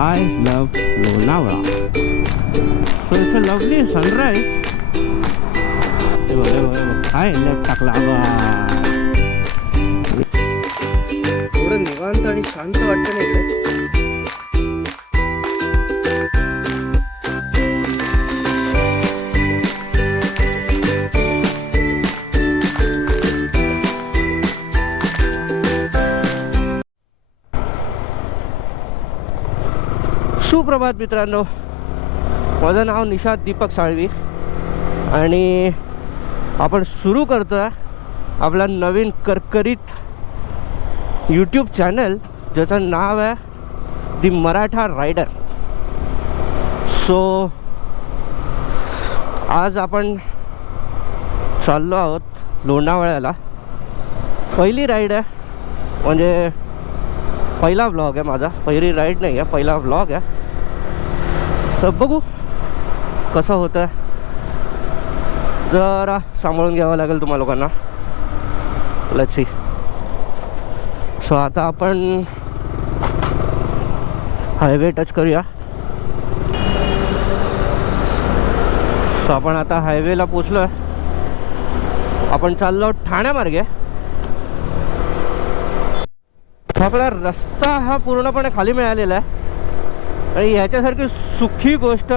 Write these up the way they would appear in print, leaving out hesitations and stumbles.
I love Lonavala. So it's a lovely sunrise. High left टाकला बा. थोडं निवांत आणि शांत वाटतं ना इकडे. सुप्रभात मित्रांनो, माझं नाव निशाद दीपक साळवी आणि आपण सुरू करतोय आपला नवीन करकरीत यूट्यूब चॅनल ज्याचं नाव आहे दी मराठा रायडर. सो आज आपण चाललो आहोत लोणावळ्याला. पहिली राईड आहे, म्हणजे पहिला व्लॉग आहे माझा. पहिली राईड नाही आहे, पहिला व्लॉग आहे. तर बघू कसं होतं, जरा सांभाळून घ्यावं लागेल तुम्हा लोकांना. Let's see. सो आता आपण हायवे टच करूया. सो आपण आता हायवेला पोचलो आहे. आपण चाललो ठाण्यामार्गे. आपला रस्ता हा पूर्णपणे खाली मिळालेला आहे आणि ह्याच्यासारखी सुखी गोष्ट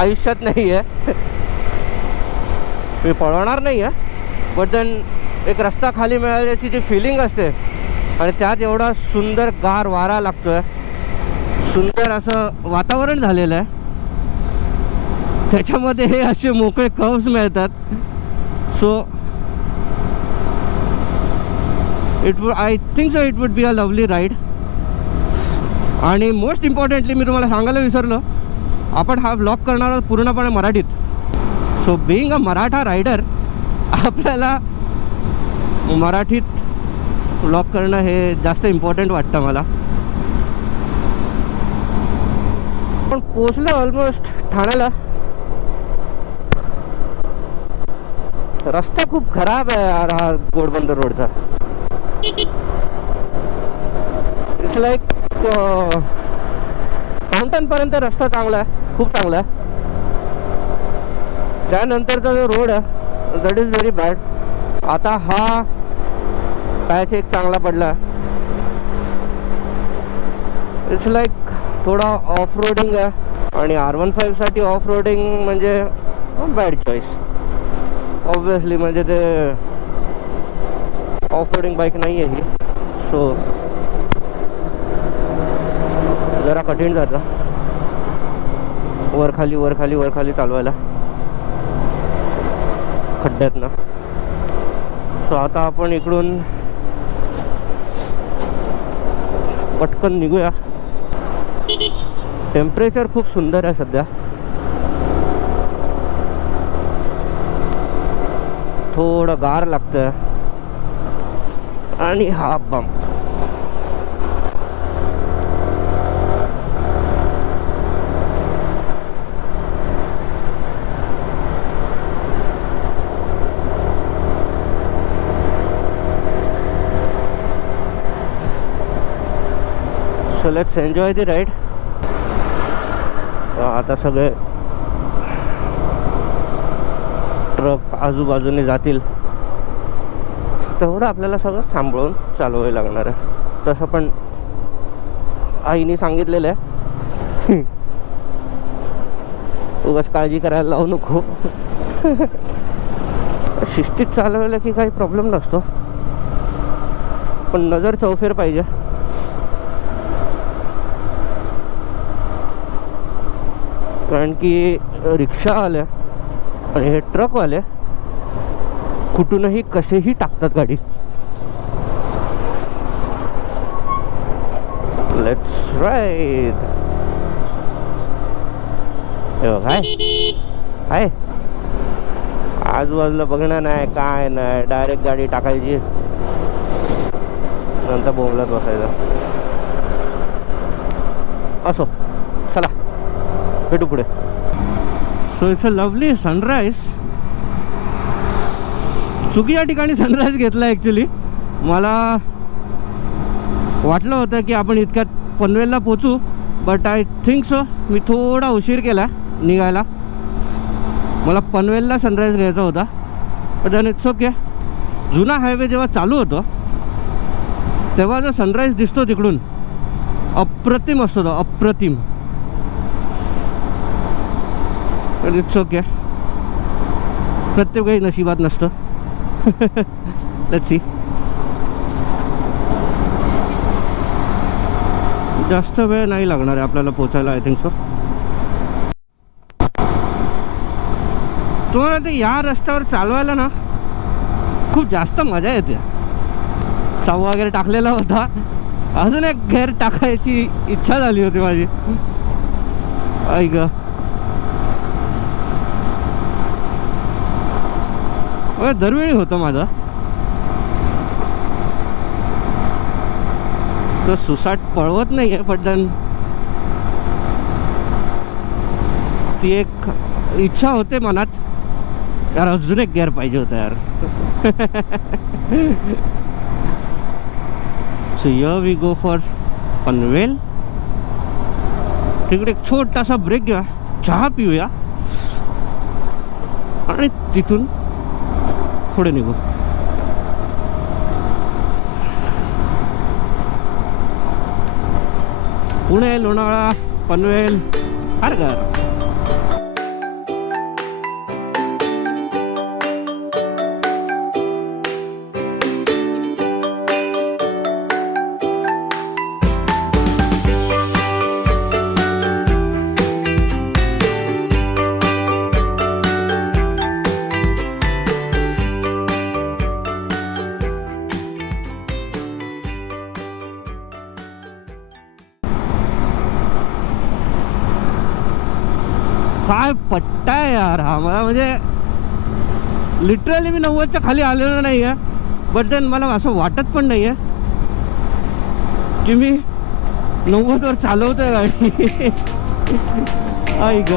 आयुष्यात नाही आहे. मी पळवणार नाही आहे, बट देन एक रस्ता खाली मिळाल्याची जी फिलिंग असते आणि त्यात एवढा सुंदर गार वारा लागतोय, सुंदर असं वातावरण झालेलं आहे, त्याच्यामध्ये हे असे मोकळे कर्व्स मिळतात. So I think so it would be a lovely ride. आणि मोस्ट इम्पॉर्टंटली मी तुम्हाला सांगायला विसरलो, आपण हा व्लॉग करणार आहोत पूर्णपणे मराठीत. So being a Maratha rider, आपल्याला मराठीत व्लॉग करणं हे जास्त इम्पॉर्टंट वाटतं मला. पण पोचलो ऑलमोस्ट ठाण्याला. रस्ता खूप खराब आहे यार हा घोडबंदर रोडचा. इट्स लाईक फाउंटन पर्यंत रस्ता चांगला आहे, खूप चांगला आहे. त्यानंतरचा जो रोड आहे दॅट इज व्हेरी बॅड. आता हा पॅच एक चांगला पडला. इट्स लाईक थोडा ऑफ रोडिंग आहे आणि R15 साठी ऑफ रोडिंग म्हणजे बॅड चॉईस ऑब्विसली. म्हणजे ते ऑफ रोडिंग बाईक नाही आहे ही. सो जरा कठीण जातं वर खाली चालवायला खड्ड्यात ना. सो आता आपण इकडून पटकन निघूया. टेम्परेचर खूप सुंदर आहे सध्या. थोडं गार लागतं आणि हा bump. So let's enjoy the ride. आता सगळे ट्रक आजूबाजूने जातील, तेवढं आपल्याला सगळं सांभाळून चालवायला लागणार आहे. तसं पण आईने सांगितलेलं आहे उगाच काळजी करायला लावू नको. शिस्तीत चालवलं की काही प्रॉब्लेम नसतो, पण नजर चौफेर पाहिजे. कारण की रिक्षावाले आणि हे ट्रकवाले कुठूनही कसेही टाकतात गाडी. Let's ride. हाय आजूबाजूला बघणं नाही, काय नाही, डायरेक्ट गाडी टाकायची, नंतर बोंबलत बसायचं. असो, चला भेटू पुढे. So it's a lovely sunrise. चुकी या ठिकाणी सनराईज घेतला ॲक्च्युली. मला वाटलं होतं की आपण इतक्यात पनवेलला पोचू, बट आय थिंक सो मी थोडा उशीर केला निघायला. मला पनवेलला सनराईज घ्यायचा होता, पण दॅन इट्स ओके. जुना हायवे जेव्हा चालू होतो तेव्हा जो सनराईज दिसतो तिकडून अप्रतिम असतो तो, अप्रतिम. पण इट्स ओके, प्रत्येक काही नशिबात नसतं. Let's see. जास्त वेळ नाही लागणार आहे आपल्याला पोचायला, आय थिंक सो. तुम्हाला ते या रस्त्यावर चालवायला ना खूप जास्त मजा येते. 6 वगैरे टाकलेला होता, अजून एक गेअर टाकायची इच्छा झाली होती माझी. ऐक दरवेळी होतं माझं. तर सुसाट पळवत नाही आहे, पण देन ती एक इच्छा होते मनात, यार अजून एक गेअर पाहिजे होता यार. So here we go for Panvel. तिकडे एक छोटासा ब्रेक घ्या, चहा पिऊया आणि तिथून पुढे निघू. पुणे, लोणावळा, पनवेल, खारघर. काय पट्टा आहे यार हा मला, म्हणजे लिटरली मी 90च्या खाली आलेलो नाही आहे, बट देन मला असं वाटत पण नाही आहे की मी 90वर चालवतोय गाडी. ऐक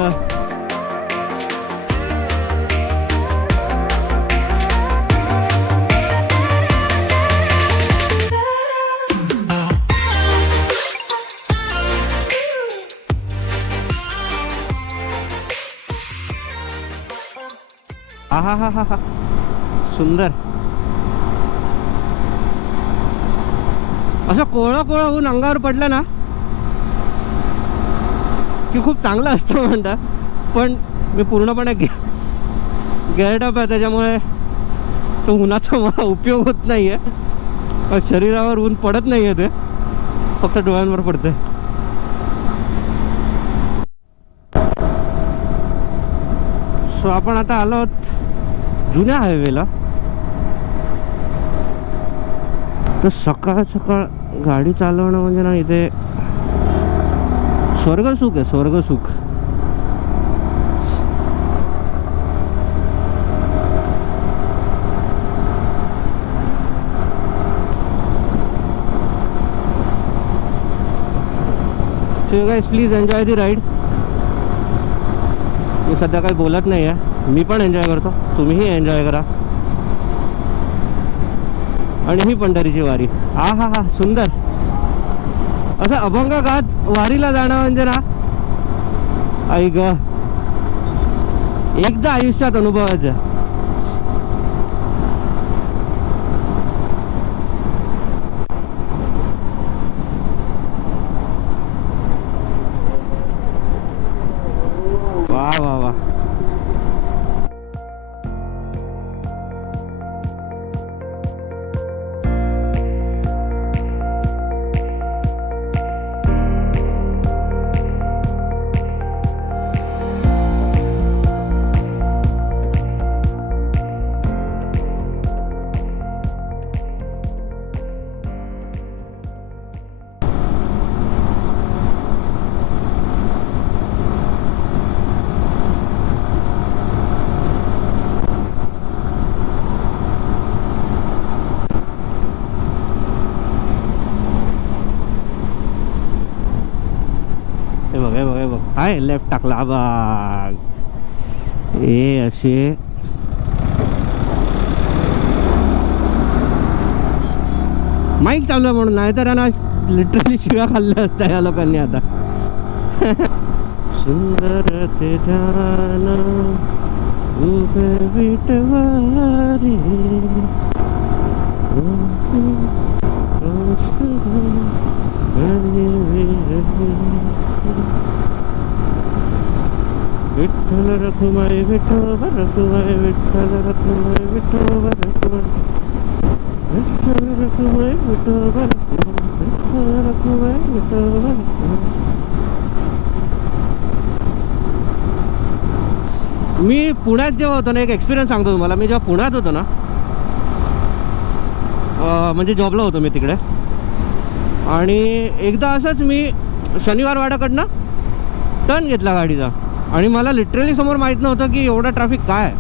हा हा हा हा, सुंदर. असं कोवळं कोवळं होऊन अंगावर पडलं ना की खूप चांगलं असतं म्हणतात, पण मी पूर्णपणे गेअर्ड अप आहे, त्याच्यामुळे तो उन्हाचा मला उपयोग होत नाही आहे. शरीरावर ऊन पडत नाही आहे, ते फक्त डोळ्यांवर पडते. सो आपण आता आलो आहोत जुन्या हायवेला. तर सकाळ सकाळ गाडी चालवणं म्हणजे ना इथे स्वर्गसुख आहे, स्वर्गसुख. So you guys please enjoy the ride. मी सध्या काही बोलत नाही आहे, मी पण एन्जॉय करतो, तुम्हीही एन्जॉय करा. आणि ही पंढरीची वारी, हा हा हा, सुंदर. असं अभंग गात वारीला जाणं म्हणजे ना ऐक एकदा आयुष्यात अनुभवायचं. वा वा वा. हाय लेफ्ट टाकला बाग. हे असे माईक चालू आहे म्हणून, नाही तर ना लिटरली शिव्या खाल्ल्या असत्या या लोकांनी आता. सुंदर ते जाना उभे विटवारी विठ्ठल रखुमाई विठोबा रखुमाई विठ्ठल रखुमाई विठोबा रखुमाई विठ्ठल रखुमाई विठोबा विठ्ठल रखुमाई विठोबा मी पुण्यात जेव्हा होतो ना, एक एक्सपिरियन्स सांगतो तुम्हाला. मी जेव्हा पुण्यात होतो ना, म्हणजे जॉबला होतो मी तिकडे, आणि एकदा असंच मी शनिवार वाड्याकडनं टर्न घेतला गाडीचा, आणि मला लिटरली समोर माहीत नव्हतं की एवढं ट्रॅफिक काय आहे.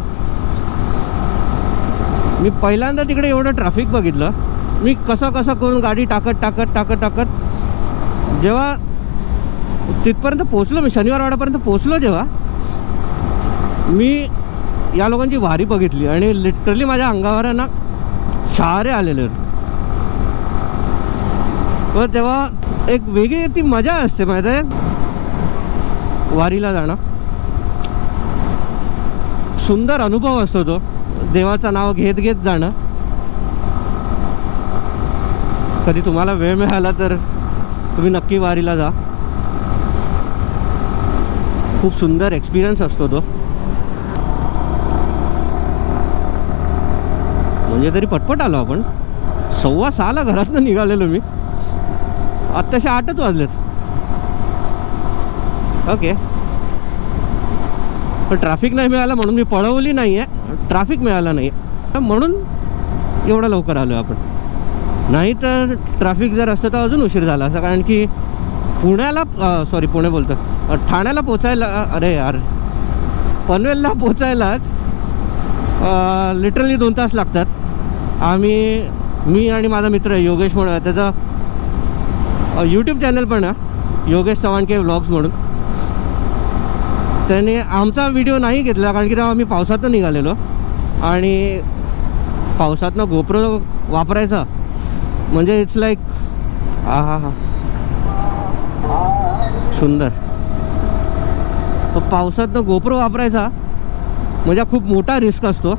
मी पहिल्यांदा तिकडे एवढं ट्रॅफिक बघितलं. मी कसं करून गाडी टाकत जेव्हा तिथपर्यंत पोचलो, मी शनिवार वाड्यापर्यंत पोचलो, जेव्हा मी या लोकांची वारी बघितली, आणि लिटरली माझ्या अंगावर ना शहारे आलेले होते. तर तेव्हा एक वेगळी ती मजा असते माहिती आहे वारीला जाणं. सुंदर अनुभव असतो तो, देवाचं नाव घेत जाणं. कधी तुम्हाला वेळ मिळाला तर तुम्ही नक्की वारीला जा. खूप सुंदर एक्सपिरियन्स असतो तो. म्हणजे तरी पटपट आलो आपण. 6:15 घरातनं निघालेलो मी. आत्ताशे 8च वाजलेत. ओके, पण ट्रॅफिक नाही मिळाला म्हणून मी पळवली नाही आहे. ट्रॅफिक मिळाला नाही म्हणून एवढं लवकर आलो आपण. नाही तर ट्रॅफिक जर असतं तर अजून उशीर झाला असं. कारण की पुण्याला पुणे बोलतो, ठाण्याला पोचायला, अरे यार, पनवेलला पोचायलाच लिटरली 2 तास लागतात. मी आणि माझा मित्र योगेश म्हणून, त्याचा यूट्यूब चॅनल पण आहे, योगेश चव्हाणके व्लॉग्स म्हणून. त्याने आमचा व्हिडिओ नाही घेतला कारण की तेव्हा आम्ही पावसातनं निघालेलो, आणि पावसातनं गोप्रो वापरायचा म्हणजे इट्स लाईक हा सुंदर. पावसातनं गोप्रो वापरायचा म्हणजे खूप मोठा रिस्क असतो.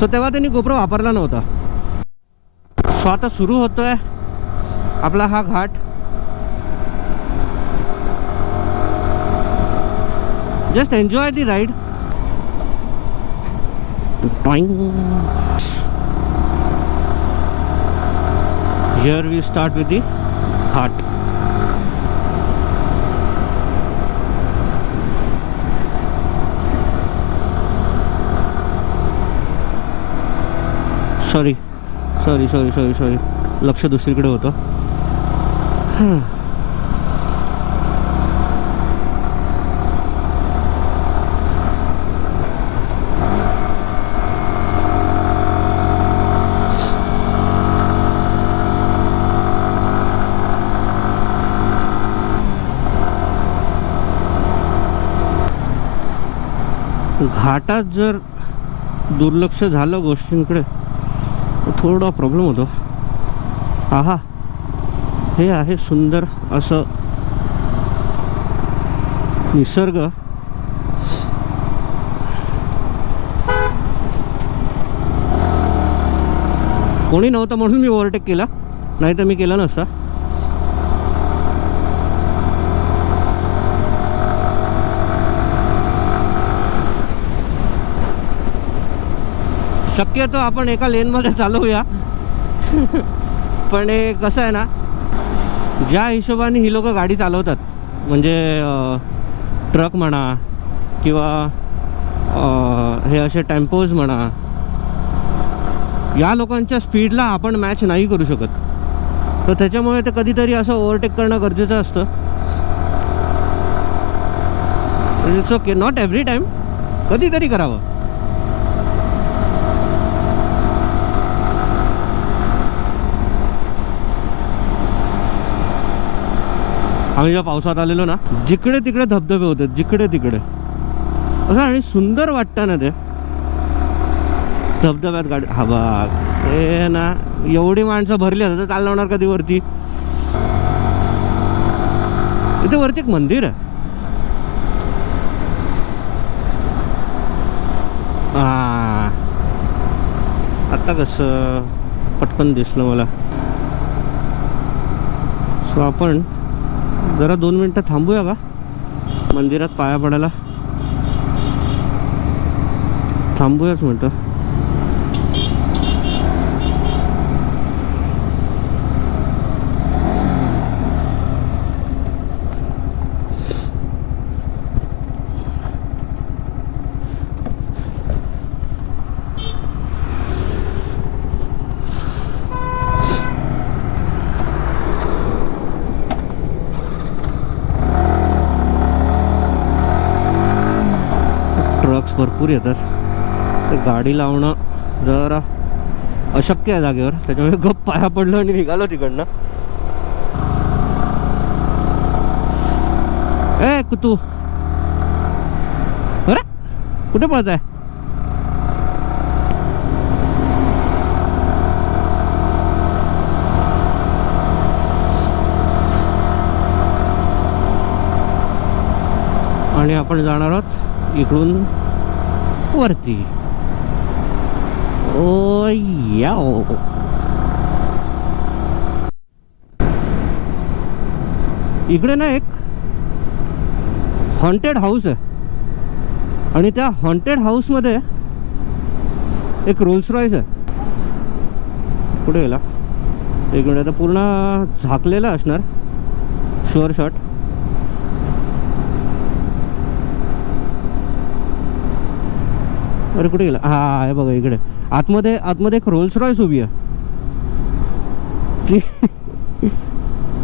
सो तेव्हा त्यांनी गोप्रो वापरला नव्हता. सो आता सुरू होतोय आपला हा घाट. Just enjoy the ride. Here we start with the ghat. Sorry लक्ष दुसरीकडे होतं. घाटात जर दुर्लक्ष झालं गोष्टींकडे तर थोडा प्रॉब्लेम होतो. आहा, हे आहे सुंदर असं निसर्ग. कोणी नव्हतं म्हणून मी ओव्हरटेक केला, नाही तर मी केला नसता. शक्यतो आपण एका लेनमध्ये चालवूया. पण हे कसं आहे ना, ज्या हिशोबाने ही लोक गाडी चालवतात, म्हणजे ट्रक म्हणा किंवा हे असे टेम्पोज म्हणा, या लोकांच्या स्पीडला आपण मॅच नाही करू शकत. तर त्याच्यामुळे ते कधीतरी असं ओव्हरटेक करणं गरजेचं असतं. It's okay, not every time, कधीतरी करावं. आम्ही जेव्हा पावसात आलेलो ना, जिकडे तिकडे धबधबे होते, जिकडे तिकडे असं, आणि सुंदर वाटतं ना ते धबधब्यात गाडी. हा बघ, हे ना एवढी माणसं भरली असतात, चालणार कधी वरती. इथे वरती एक मंदिर आहे. आता कसं पटकन दिसलं मला. सो आपण जरा 2 मिनटं थांबूया का मंदिरात पाया पडायला? थांबूयाच म्हणतो. ट्रक्स भरपूर येतात. तर गाडी लावणं जरा अशक्य आहे जागेवर, त्याच्यामुळे गप्प पाया पडलो आणि निघालो तिकडनं. ए कुतू, अरे कुठे पळत आहे? आणि आपण जाणार आहोत इकडून वरती. ओ याओ, इकडे ना एक हॉन्टेड हाऊस आहे आणि त्या हॉन्टेड हाऊस मध्ये एक रोल्स रॉयस आहे. कुठे गेला? एक मिनिट, आता पूर्ण झाकलेला असणार शुअर शॉट. अरे कुठे गेला? हा हे बघा इकडे आतमध्ये एक रोल्स रॉयस उभी आहे.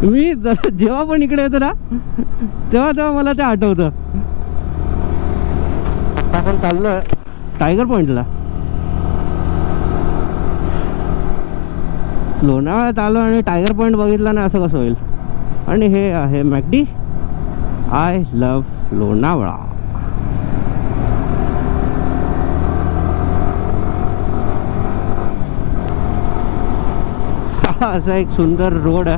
मी जेव्हा पण इकडे येतो ना तेव्हा मला ते आठवतं. आपण चाललोय टायगर पॉइंटला. लोणावळ्यात आलो आणि टायगर पॉइंट बघितला ना, असं कसं होईल? आणि हे आहे मॅकडी. I love Lonavala. असा एक सुंदर रोड आहे.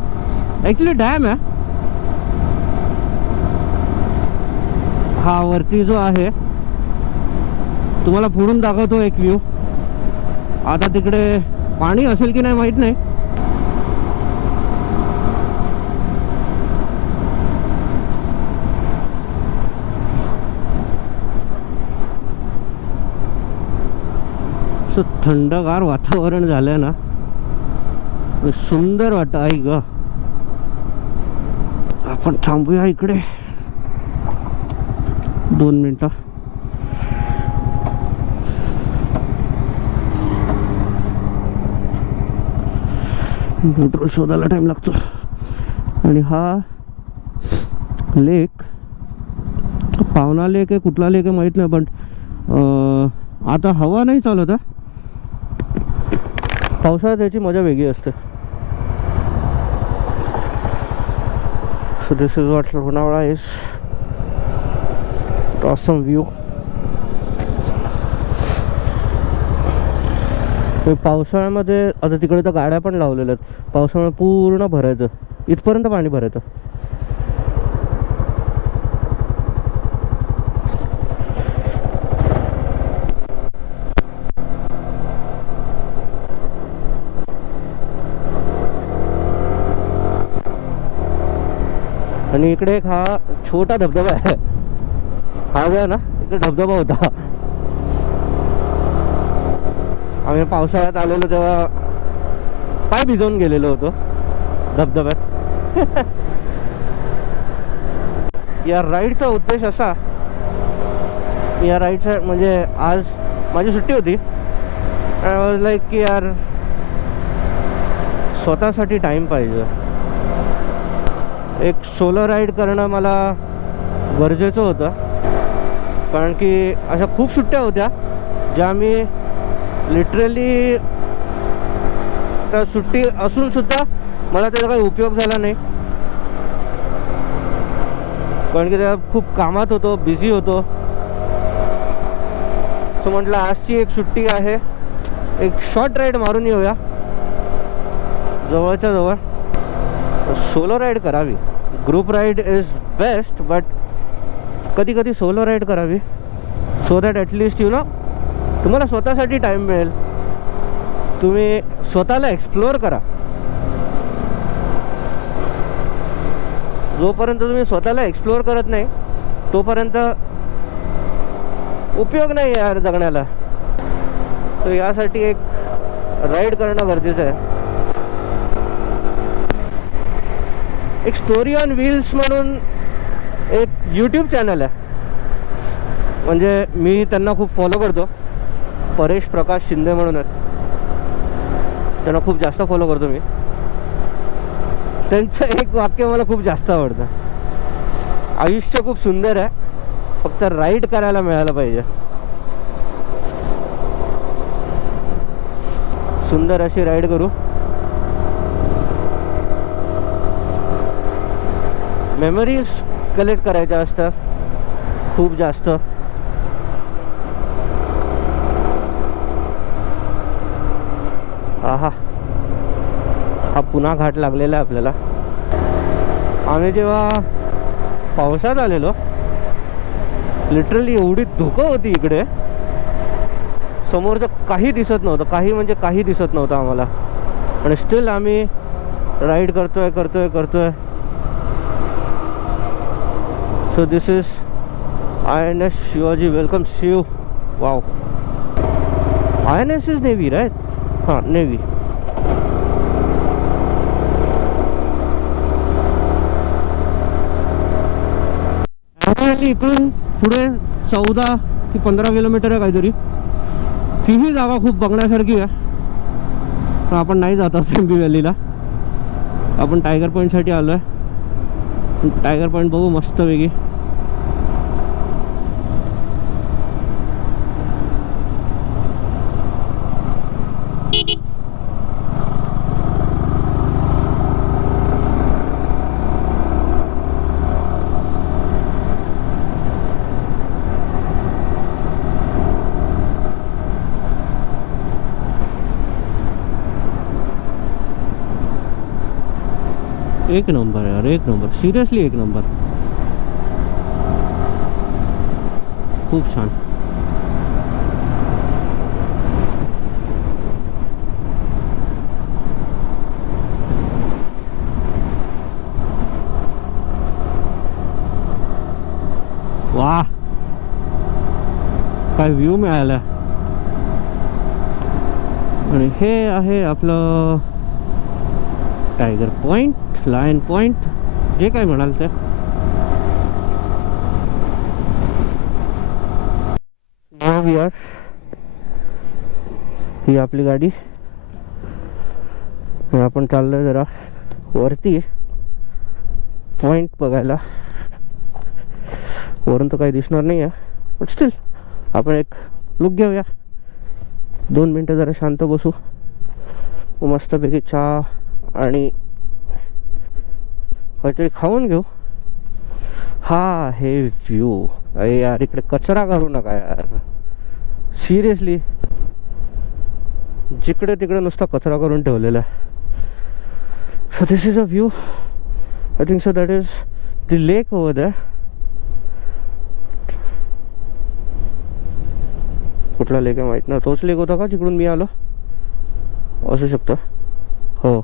ॲक्च्युली डॅम आहे हा. वरती जो आहे तुम्हाला पुढून दाखवतो एक व्ह्यू. आता तिकडे पाणी असेल की नाही माहित नाही. असं थंडगार वातावरण झालंय ना, सुंदर वाटत आहे ग. आपण थांबूया इकडे 2 मिनिटं. पेट्रोल शोधायला टाइम लागतो. आणि हा लेक पावना लेक आहे, कुठला लेक आहे माहित नाही, पण आता हवा नाही चालत आहे. पावसाळ्यात त्याची मजा वेगळी असते. So this is what Lonavala is. Awesome view. पावसाळ्यामध्ये आता तिकडे तर गाड्या पण लावलेल्या आहेत. पावसाळ्यात पूर्ण भरायचं, इथपर्यंत पाणी भरायचं. आणि इकडे एक हा छोटा धबधबा आहे. हा जो आहे ना, इकडे धबधबा होता. आम्ही पावसाळ्यात आलेलो तेव्हा पाय भिजवून गेलेलो होतो धबधब्यात. या राईडचा उद्देश असा, या राईडचा म्हणजे आज माझी सुट्टी होती. आय वॉज लाईक की यार स्वतःसाठी टाईम पाहिजे. एक सोलो राईड करणं मला गरजेचं होतं, कारण की अशा खूप सुट्ट्या होत्या ज्या मी लिटरली त्या सुट्टी असून सुद्धा मला त्याचा काही उपयोग झाला नाही, कारण की त्या खूप कामात होतो, बिझी होतो. सो म्हटलं आजची एक सुट्टी आहे, एक शॉर्ट राईड मारून येऊया जवळच्या जवळ. सोलो राईड करावी. Group ride is best, but कधी कधी सोलो राईड करावी, so that at least you know तुम्हाला स्वतःसाठी टाईम मिळेल, तुम्ही स्वतःला एक्सप्लोअर करा. जोपर्यंत तुम्ही स्वतःला एक्सप्लोअर करत नाही तोपर्यंत उपयोग नाही यार जगण्याला. तर यासाठी एक राईड करणं गरजेचं आहे. एक स्टोरी ऑन व्हील्स म्हणून एक यूट्यूब चॅनल आहे, म्हणजे मी त्यांना खूप फॉलो करतो. परेश प्रकाश शिंदे म्हणून आहेत, त्यांना खूप जास्त फॉलो करतो मी. त्यांचं एक वाक्य मला खूप जास्त आवडतं, आयुष्य खूप सुंदर आहे, फक्त राईड करायला मिळालं पाहिजे. सुंदर अशी राईड करू. मेमरीज कलेक्ट करायच्या असतात खूप जास्त. आहा, हा पुन्हा घाट लागलेला आहे आपल्याला. आम्ही जेव्हा पावसात आलेलो, लिटरली एवढी धुकं होती इकडे, समोरचं काही दिसत नव्हतं, काही म्हणजे काही दिसत नव्हतं आम्हाला, आणि स्टील आम्ही राईड करतोय. So this is INS Shivaji. Welcome Shiv. Wow, INS is navy right? हां, नेव्ही. इकडून पुढे 14 की 15 किलोमीटर आहे काहीतरी. तीही जागा खूप बघण्यासारखी आहे, पण आपण नाही जात आहोत एमबी व्हॅलीला. आपण टायगर पॉईंटसाठी आलो आहे. टायगर पॉईंट बघू मस्त वेगळी. एक नंबर यार, एक नंबर, सिरियसली एक नंबर. खूप छान. वाह, काय व्ह्यू मिळाला. आणि हे आहे आपलं टायगर पॉइंट, लायन पॉइंट, जे काय म्हणाल ते. यार ही आपली गाडी, आपण चाललोय जरा वरती पॉइंट बघायला. वरून तर काही दिसणार नाही आहे, बट स्टील आपण एक लुक घेऊया. 2 मिनटं जरा शांत बसू, मस्तपैकी चहा आणि काहीतरी खाऊन घेऊ. हा हे व्ह्यू. अरे यार, इकडे कचरा करू नका यार, सिरियसली. जिकडे तिकडे नुसता कचरा करून ठेवलेला आहे. So this is a view. I think so that is the lake over there. कुठला लेक आहे माहीत नाही. तोच लेक होता का जिकडून मी आलो? असू शकतं. हो,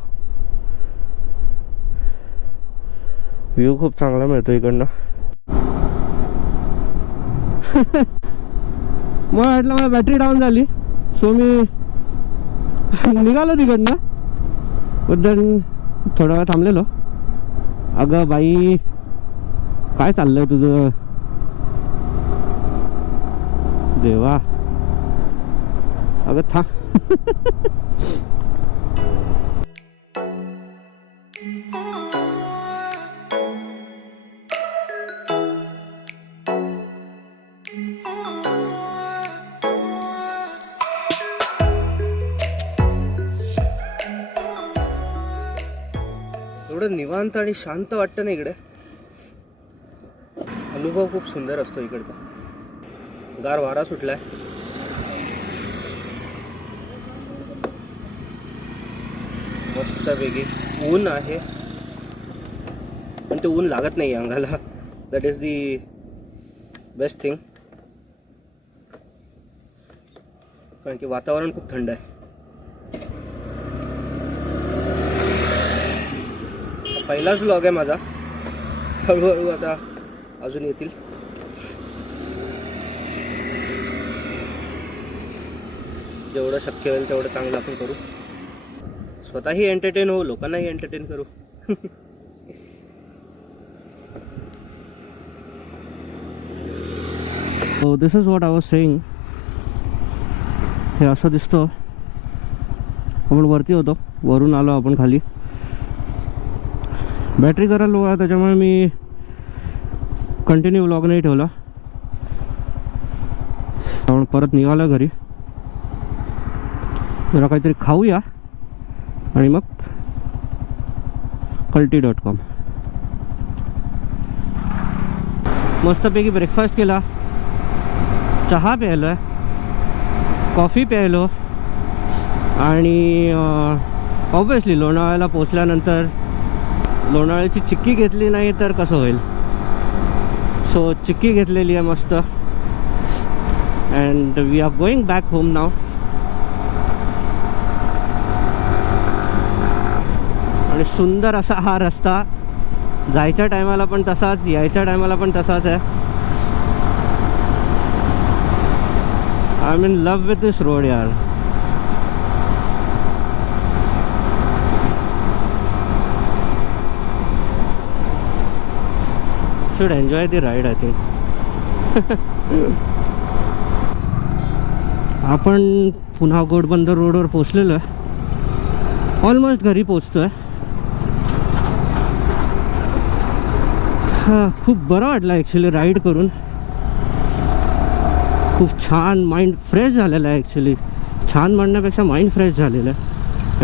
व्ह्यू खूप चांगला मिळतो इकडनं. मग वाटलं मला बॅटरी डाऊन झाली, सो मी निघालो तिकडनं. बद्दल थोडा वेळ थांबलेलो. अगं बाई, काय चाललंय तुझं? देवा, अगं एवढं निवांत आणि शांत वाटतं ना इकडे. अनुभव खूप सुंदर असतो इकडचा. गार वारा सुटलाय. मस्त वेगळी ऊन आहे, आणि ते ऊन लागत नाही अंगाला. That is the best thing. कारण की वातावरण खूप थंड आहे. पहिलाच व्लॉग आहे माझा. हळूहळू आता अजून येतील. जेवढं शक्य होईल तेवढं चांगलं आपण करू. स्वतःही एंटरटेन होऊ, लोकांनाही एंटरटेन करू. So this is what I was saying. हे असं दिसतं. आपण वरती होतो, वरून आलो आपण खाली. बॅटरी जरा लो आहे त्याच्यामुळे मी कंटिन्यू व्लॉग नाही ठेवला. आपण परत निघालो घरी. जरा काहीतरी खाऊया आणि मग Kalti.com. मस्तपैकी ब्रेकफास्ट केला, चहा प्यायलो आहे, कॉफी प्यायलो आणि ऑब्वियसली लोणावळ्याला पोचल्यानंतर लोणावळ्याची चिक्की घेतली नाही तर कसं होईल. सो चिक्की घेतलेली आहे मस्त. And we are going back home now. आणि सुंदर असा हा रस्ता, जायच्या टायमाला पण तसाच, यायच्या टायमाला पण तसाच आहे. I am in love with this road यार. Should enjoy the ride I think. आपण पुन्हा घोडबंदर रोडवर पोचलेलो आहे. ऑलमोस्ट घरी पोचतो आहे. खूप बरं वाटलं ॲक्च्युली राईड करून. खूप छान माइंड फ्रेश झालेलं आहे. ॲक्च्युली छान म्हणण्यापेक्षा माइंड फ्रेश झालेलं आहे.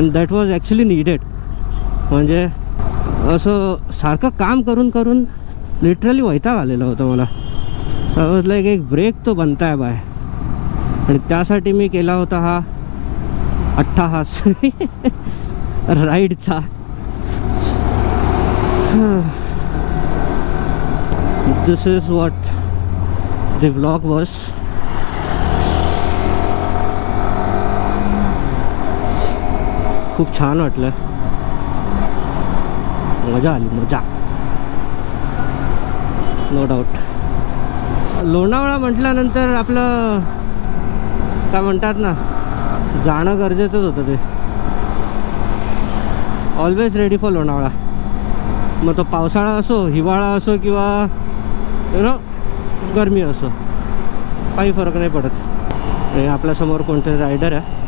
And that was actually needed. म्हणजे असं सारखं काम करून करून लिटरली वैताग आलेलं होतं मला. सो लाईक एक ब्रेक तो बनता है बाय. आणि त्यासाठी मी केला होता हा अट्टाहास राईडचा. This is what the vlog was. खूप छान वाटलं, मजा आली, मजा, नो डाऊट. लोणावळा म्हटल्यानंतर आपलं काय म्हणतात ना, जाणं गरजेचंच होतं. ते ऑलवेज रेडी फॉर लोणावळा. मग तो पावसाळा असो, हिवाळा असो किंवा यु नो गरमी असो, काही फरक नाही पडत. आणि आपल्यासमोर कोणतरी रायडर आहे,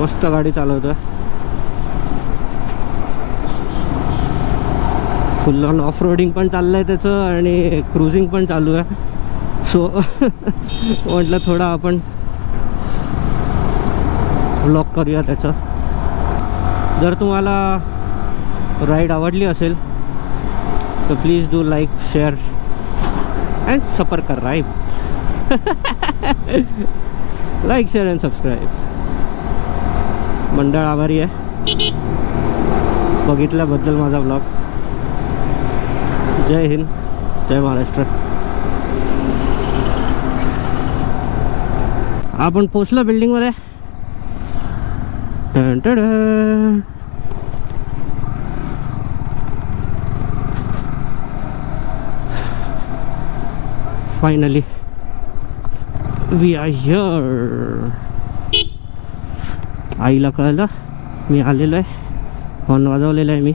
मस्त गाडी चालवतो आहे. फुल ऑन ऑफ रोडिंग पण चाललं आहे त्याचं आणि क्रुझिंग पण चालू आहे. सो म्हटलं थोडं आपण व्लॉग करूया त्याचं. जर तुम्हाला राईड आवडली असेल तर please do like, share and subscribe. Like, share and subscribe. मंडळ आभारी आहे बघितल्याबद्दल माझा ब्लॉग. जय हिंद, जय महाराष्ट्र. आपण पोचलो बिल्डिंगमध्ये. Finally we are here. आईला कळलं मी आलेलो आहे. हॉर्न वाजवलेला आहे मी.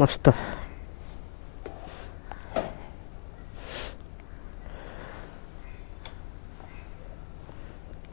मस्त.